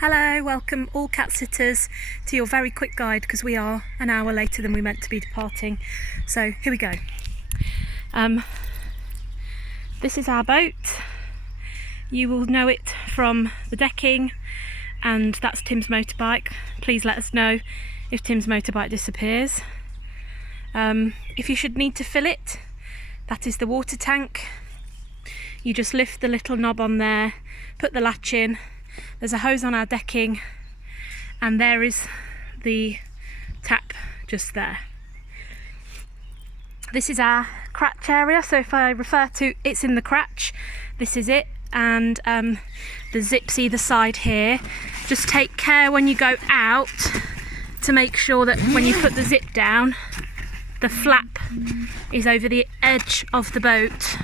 Hello, welcome all cat sitters to your very quick guide because we are an hour later than we meant to be departing. So here we go. This is our boat. You will know it from the decking, and that's Tim's motorbike. Please let us know if Tim's motorbike disappears. If you should need to fill it, that is the water tank. You just lift the little knob on there, put the latch in. There's a hose on our decking, and there is the tap just there. This is our cratch area, so if I refer to it's in the cratch, this is it, and the zips either side here. Just take care when you go out to make sure that when you put the zip down, the flap is over the edge of the boat.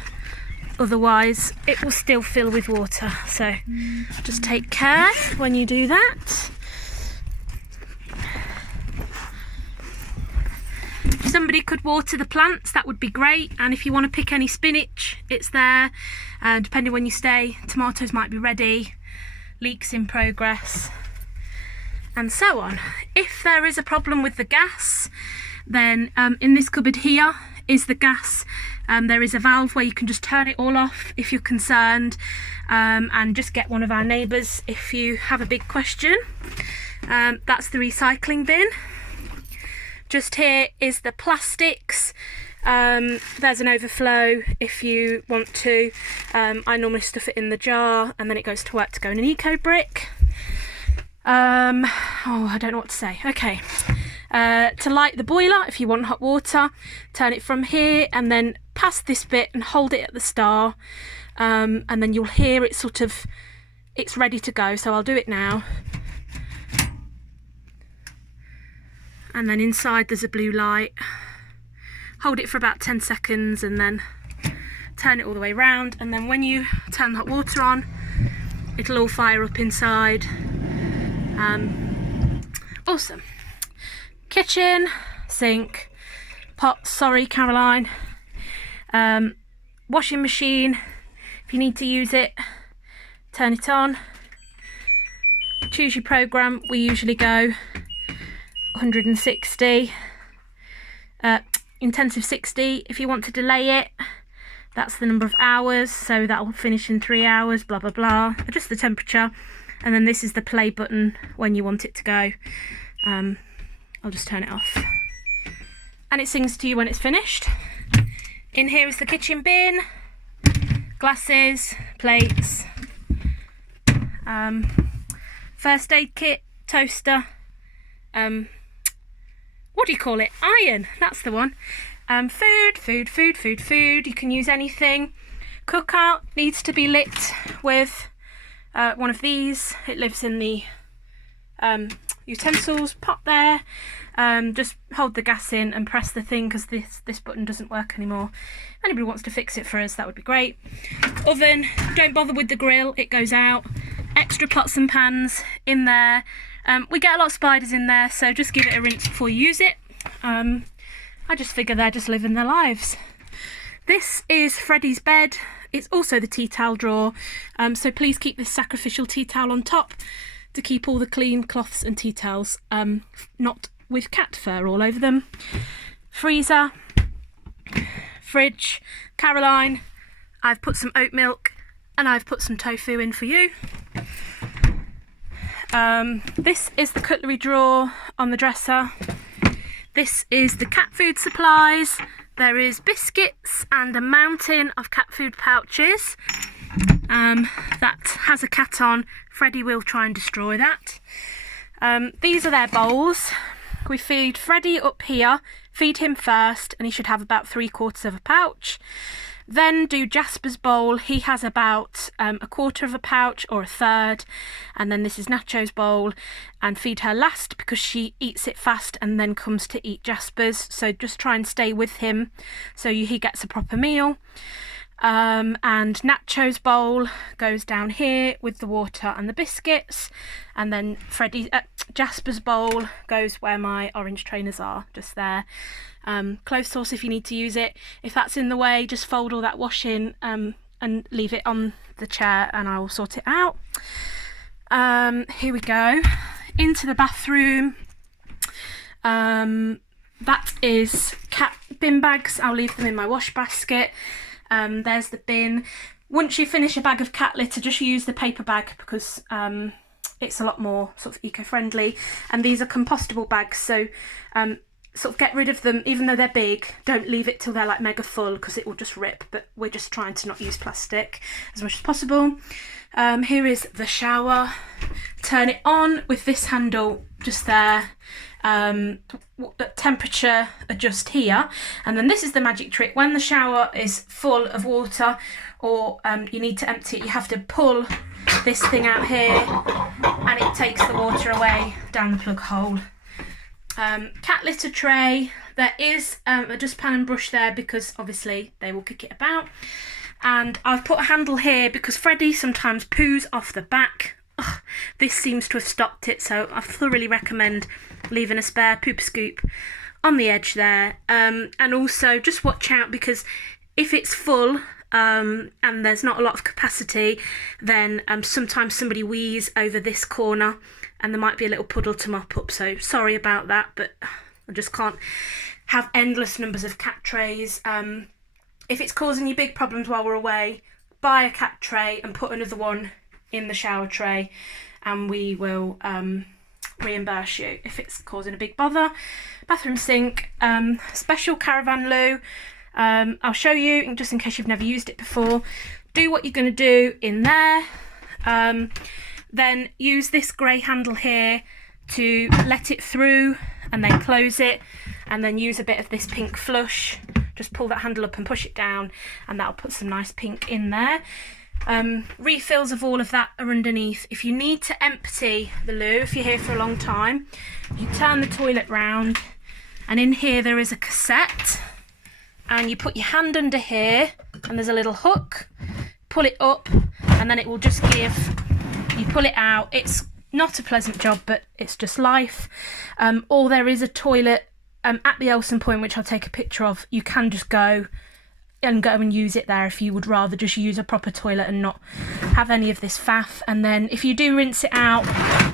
Otherwise it will still fill with water, so just take care when you do that. If somebody could water the plants, that would be great, and if you want to pick any spinach, it's there. Depending when you stay, tomatoes might be ready, leeks in progress, and so on. If there is a problem with the gas, then in this cupboard here is the gas. There is a valve where you can just turn it all off if you're concerned, and just get one of our neighbours if you have a big question. That's the recycling bin. Just here is the plastics. There's an overflow if you want to. I normally stuff it in the jar and then it goes to work to go in an eco brick. I don't know what to say. Okay. To light the boiler, if you want hot water, turn it from here and then past this bit and hold it at the star, and then you'll hear it it's ready to go. So I'll do it now. And then inside there's a blue light. Hold it for about 10 seconds and then turn it all the way around, and then when you turn the hot water on, it'll all fire up inside. Awesome. Kitchen, sink, pot, sorry Caroline, washing machine, if you need to use it, turn it on, choose your program. We usually go 160, intensive 60. If you want to delay it, that's the number of hours, so that will finish in 3 hours, blah blah blah. Adjust the temperature, and then this is the play button when you want it to go. I'll just turn it off and it sings to you when it's finished. In here is the kitchen bin, glasses, plates, first aid kit, toaster, what do you call it? Iron, that's the one. Food. You can use anything. Cookout needs to be lit with one of these. It lives in the utensils pot there. Just hold the gas in and press the thing because this button doesn't work anymore. If anybody wants to fix it for us, that would be great. Oven, don't bother with the grill, it goes out. Extra pots and pans in there. We get a lot of spiders in there, so just give it a rinse before you use it. I just figure they're just living their lives. This is Freddie's bed. It's also the tea towel drawer, so please keep this sacrificial tea towel on top to keep all the clean cloths and tea towels, not with cat fur all over them. Freezer, fridge. Caroline, I've put some oat milk and I've put some tofu in for you. This is the cutlery drawer on the dresser. This is the cat food supplies. There is biscuits and a mountain of cat food pouches. That has a cat on. Freddie will try and destroy that. These are their bowls. We feed Freddie up here, feed him first, and he should have about 3/4 of a pouch. Then do Jasper's bowl. He has about 1/4 of a pouch or 1/3. And then this is Nacho's bowl, and feed her last because she eats it fast and then comes to eat Jasper's. So just try and stay with him so he gets a proper meal. And Nacho's bowl goes down here with the water and the biscuits, and then Jasper's bowl goes where my orange trainers are, just there. Clothes sauce if you need to use it. If that's in the way, just fold all that wash in and leave it on the chair and I will sort it out. Here we go. Into the bathroom. That is cat bin bags. I'll leave them in my wash basket. There's the bin. Once you finish a bag of cat litter, just use the paper bag because it's a lot more sort of eco-friendly. And these are compostable bags, so sort of get rid of them, even though they're big. Don't leave it till they're like mega full because it will just rip, but we're just trying to not use plastic as much as possible. Here is the shower. Turn it on with this handle just there. Temperature adjust here, and then this is the magic trick. When the shower is full of water or you need to empty it, you have to pull this thing out here and it takes the water away down the plug hole. Cat litter tray. There is a dustpan and brush there because obviously they will kick it about, and I've put a handle here because Freddie sometimes poos off the back. Ugh, this seems to have stopped it, so I thoroughly recommend leaving a spare poop scoop on the edge there. And also just watch out, because if it's full and there's not a lot of capacity, then sometimes somebody wheezes over this corner and there might be a little puddle to mop up. So sorry about that, but I just can't have endless numbers of cat trays. If it's causing you big problems while we're away, buy a cat tray and put another one in the shower tray, and we will reimburse you if it's causing a big bother. Bathroom sink, special caravan loo. I'll show you just in case you've never used it before. Do what you're going to do in there, then use this grey handle here to let it through and then close it, and then use a bit of this pink flush. Just pull that handle up and push it down, and that'll put some nice pink in there. Refills of all of that are underneath. If you need to empty the loo, if you're here for a long time, you turn the toilet round, and in here there is a cassette, and you put your hand under here and there's a little hook, pull it up, and then it will just give, you pull it out. It's not a pleasant job, but it's just life. Or there is a toilet at the Elson point, which I'll take a picture of. You can just go and use it there if you would rather just use a proper toilet and not have any of this faff. And then if you do rinse it out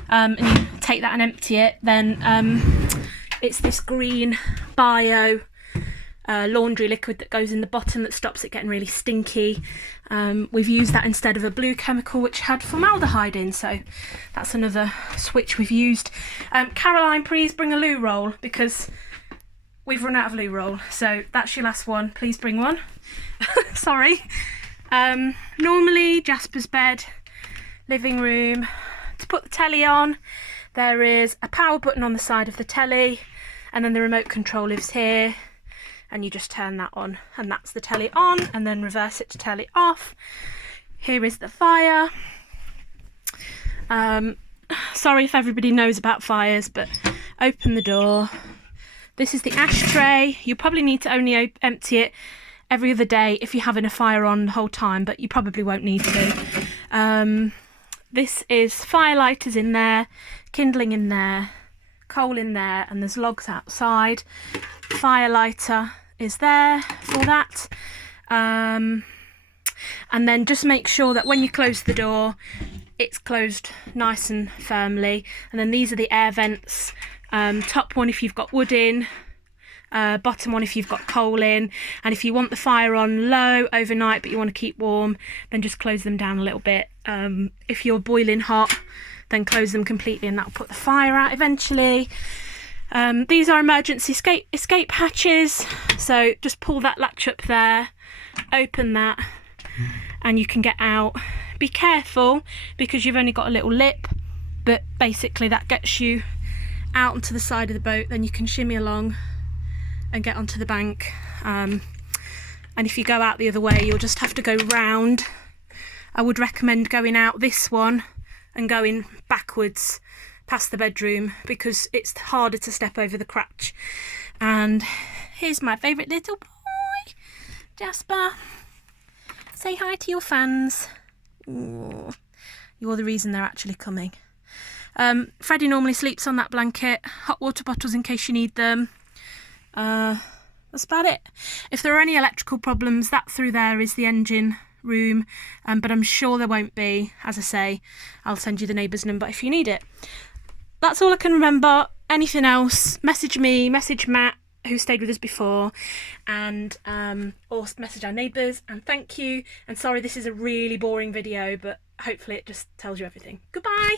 and you take that and empty it, then it's this green bio laundry liquid that goes in the bottom that stops it getting really stinky. We've used that instead of a blue chemical which had formaldehyde in, so that's another switch we've used. Caroline, please bring a loo roll because we've run out of loo roll, so that's your last one. Please bring one. Sorry. Normally Jasper's bed, living room. To put the telly on, there is a power button on the side of the telly, and then the remote control lives here, and you just turn that on and that's the telly on, and then reverse it to telly off. Here is the fire. Sorry if everybody knows about fires, but open the door. This is the ashtray. You probably need to only empty it every other day if you're having a fire on the whole time, but you probably won't need to. This is fire lighters in there, kindling in there, coal in there, and there's logs outside. Fire lighter is there for that. And then just make sure that when you close the door, it's closed nice and firmly. And then these are the air vents. Top one if you've got wood in, bottom one if you've got coal in, and if you want the fire on low overnight but you want to keep warm, then just close them down a little bit. If you're boiling hot, then close them completely and that'll put the fire out eventually. These are emergency escape hatches, so just pull that latch up there, open that, and you can get out. Be careful because you've only got a little lip, but basically that gets you out onto the side of the boat. Then you can shimmy along and get onto the bank, and if you go out the other way you'll just have to go round. I would recommend going out this one and going backwards past the bedroom because it's harder to step over the crutch. And here's my favourite little boy, Jasper. Say hi to your fans. Ooh, you're the reason they're actually coming. Freddie normally sleeps on that blanket. Hot water bottles in case you need them. That's about it. If there are any electrical problems, that through there is the engine room, but I'm sure there won't be. As I say, I'll send you the neighbour's number if you need it. That's all I can remember. Anything else, message me, message Matt, who stayed with us before, and or message our neighbours. And thank you, and sorry this is a really boring video, but hopefully it just tells you everything. Goodbye.